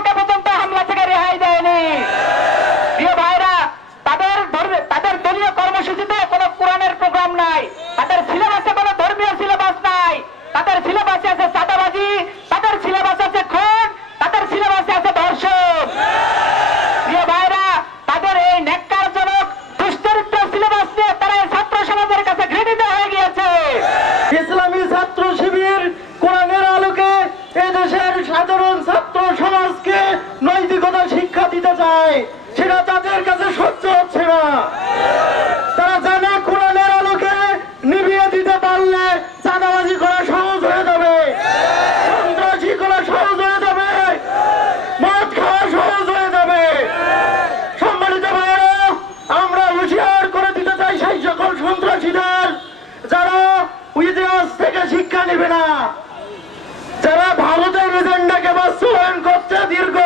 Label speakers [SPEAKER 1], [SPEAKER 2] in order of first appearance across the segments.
[SPEAKER 1] মসজিদগুলোকে পর্যন্ত হামলা থেকে রেহাই দেয়নি। প্রিয় ভাইরা, তাদের তাদের দলীয় কর্মসূচিতে কোনো কোরআনের প্রোগ্রাম নাই। তাদের সিলেবাসে কোনো ধর্মীয় সিলেবাস নাই তাদের সিলেবাসে আছে চাঁদাবাজি তাদের সিলেবাসে আছে খুন তাদের সিলেবাসে আছে ধর্ষণ প্রিয় ভাইরা তাদের এই ন্যাক্কারজনক দুশ্চরিত্র সিলেবাস নিয়ে তারা এই ছাত্র সমাজের কাছে ঘৃণিত হয়ে গিয়েছে
[SPEAKER 2] ইসলামী ছাত্র শিবির কোরআনের আলোকে এদেশের সাধারণ ছাত্র সমাজকে নৈতিকতা শিক্ষা দিতে চায়, সেটা তাদের কাছে সহ্য হচ্ছে না। তারা জানে কোরআনের আলোকে নিভিয়ে দিতে পারলে চাঁদাবাজি করা সহজ হয়ে যাবে সন্ত্রাসী করা সহজ হয়ে যাবে মদ খাওয়া সহজ হয়ে যাবে সম্মানিত ভাইরা আমরা হুঁশিয়ার করে দিতে চাই সেই সকল সন্ত্রাসীদের যারা ইতিহাস থেকে শিক্ষা নেবে না যারা ভারতের এজেন্ডাকে বাস্তবায়ন করতে দীর্ঘ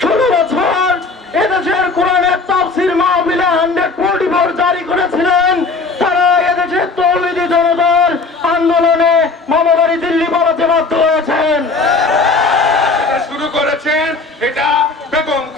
[SPEAKER 2] ষোলো বছর এদেশের কোরআনের তাফসির মাহফিলে হান্ড্রেড ফোর্টি ফোর জারি করেছিলেন, তারা এদেশের তৌহিদি জনতার আন্দোলনে মামাবাড়ি দিল্লি পালাতে বাধ্য হয়েছেন।
[SPEAKER 3] শুরু করেছেন, এটা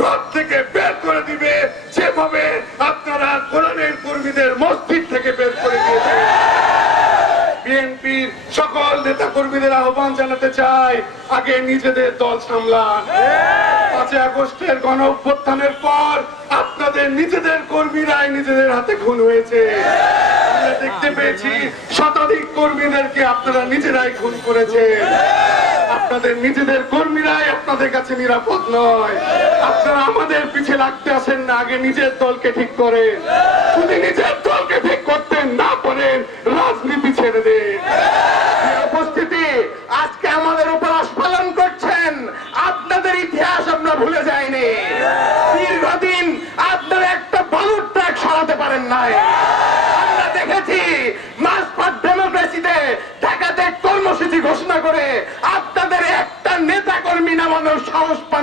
[SPEAKER 3] ঘর থেকে বের করে দিবে, যেভাবে আপনারা কোরআনের কর্মীদের মসজিদ থেকে বের করে দিয়েছে বিএনপির সকল নেতা কর্মীদের আহ্বান জানাতে চাই, আগে নিজেদের দল সামলান। আগস্টের গণ অভ্যুত্থানের পর আপনাদের নিজেদের কর্মীরাই নিজেদের হাতে খুন হয়েছে। আমরা দেখতে পেয়েছি শতাধিক কর্মীদেরকে আপনারা নিজেরাই খুন করেছেন। আপনাদের নিজেদের কর্মীরাই আপনাদের কাছে নিরাপদ নয়। আপনারা আমাদের পিছে লাগতে আসেন না, আগে নিজের দলকে ঠিক করেন। যদি নিজের দলকে ঠিক করতে না পারেন, রাজনীতি ছেড়ে দেন
[SPEAKER 2] উপস্থিতি আজকে আমাদের উপহাস পালন করছেন আপনাদের ইতিহাস আমরা ভুলে যাইনি দীর্ঘদিন আপনারা একটা বালুর ট্রাক সরাতে পারেন নাই আমরা দেখেছি মাস ফর ডেমোক্রেসিতে ঢাকাতে কর্মসূচি ঘোষণা করে আপনাদের একটা নেতা কর্মী নামানোর সাহস পান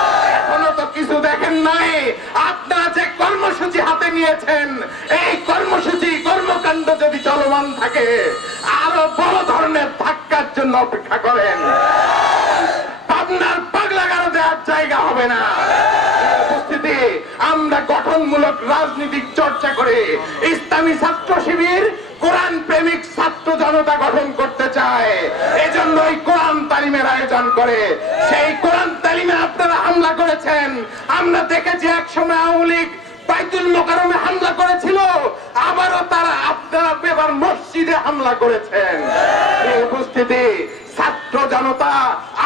[SPEAKER 2] এখনও তো কিছু দেখেন নাই। আপনারা যে কর্মসূচি হাতে নিয়েছেন, এই কর্মসূচি, কর্মকাণ্ড যদি চলমান থাকে, আরও বড় ধরনের ধাক্কার জন্য অপেক্ষা করেন। দেওয়ার জায়গা হবে না। আমরা গঠনমূলক রাজনীতিক চর্চা করে ইসলামী ছাত্র শিবির, কোরআন প্রেমিক ছাত্র জনতা গঠন করতে চায় এজন্য এই কোরআন তালিমের আয়োজন করে। সেই কোরআন তালিমে হামলা করেছেন। আমরা দেখেছি এক সময় আওয়ামী লীগ বাইতুল মোকারমে হামলা করেছিল, আবারও তারা আপনারা এবার মসজিদে হামলা করেছেন। এই উপস্থিতি, ছাত্র জনতা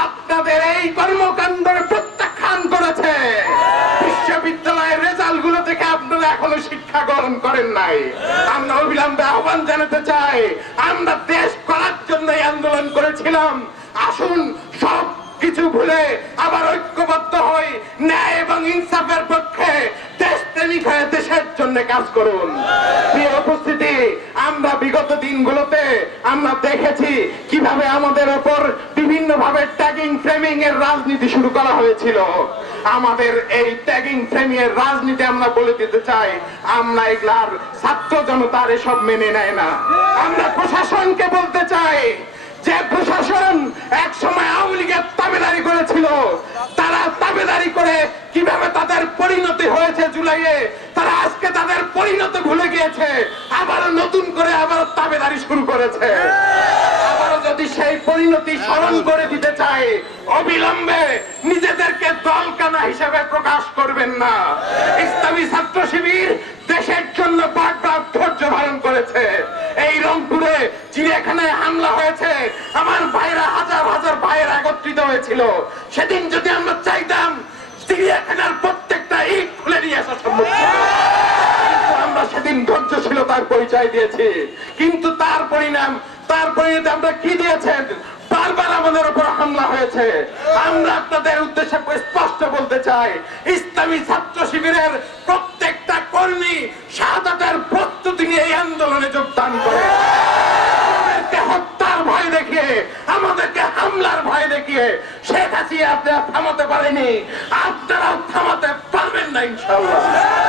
[SPEAKER 2] আপনাদের এই কর্মকাণ্ডের প্রত্যাখ্যান করেছে। বিশ্ববিদ্যালয়ের রেজাল্টগুলো থেকে আপনারা এখনও শিক্ষা গ্রহণ করেন নাই। আমরা অবিলম্বে আহ্বান জানাতে চাই, আমরা দেশ করার জন্য আন্দোলন করেছিলাম। আসুন, সব কিছু ভুলে আবার ঐক্যবদ্ধ হই, ন্যায় এবং ইনসাফের পক্ষে দেশপ্রেমিক হয়ে দেশের জন্য কাজ করুন। উপস্থিতি, আমরা বিগত দিনগুলোতে আমরা দেখেছি কীভাবে আমাদের ওপর বিভিন্ন ভাবে ট্যাগিং ফ্রেমিং এর রাজনীতি শুরু করা হয়েছিল। আমাদের এই ট্যাগিং ফ্রেমিং এর রাজনীতি আমরা বলে দিতে চাই, আমরা এগুলার ছাত্র জনতার এসব মেনে নেয় না। আমরা প্রশাসনকে বলতে চাই যে প্রশাসন এক সময় আওয়ামী লীগের তাবেদারি করেছিল, তারা তাবেদারি করে কীভাবে তাদের পরিণতি হয়েছে জুলাইয়ে, তারা আজকে তাদের পরিণতি ভুলে গিয়েছে, আবারও নতুন করে আবার তাবেদারি শুরু করেছে। যদি সেই পরিণতি স্মরণ করে দিতে চায় অবিলম্বে নিজেদেরকে দলকানা হিসেবে প্রকাশ করবেন না। ইসলামী ছাত্র শিবির দেশের জন্য ধৈর্য ধারণ করেছে। এই রংপুরে চিড়িয়াখানায় হামলা হয়েছে। আমার ভাইরা হাজার হাজার ভাইয়ের একত্রিত হয়েছিল। সেদিন যদি আমরা চাইতাম, চিড়িয়াখানার প্রত্যেকটা ইট খুলে নিয়ে আসা সম্ভব আমরা সেদিন ধৈর্যশীলতার পরিচয় দিয়েছি। কিন্তু তার পরিণাম, তার পরিণতি আমরা কি দিয়েছেন? বারবার আমাদের উপর হামলা হয়েছে। আমরা আপনাদের উদ্দেশ্যে স্পষ্ট বলতে চাই, ইসলামী ছাত্র শিবিরের প্রত্যেকটা কর্মী নিয়ে আন্দোলনে যোগদান করে। হত্যার ভয় দেখিয়ে, আমাদেরকে হামলার ভয় দেখিয়ে শেখ হাসিনা আপনারা থামাতে পারেনি আপনারাও থামাতে পারবেন না ইনশাল্লাহ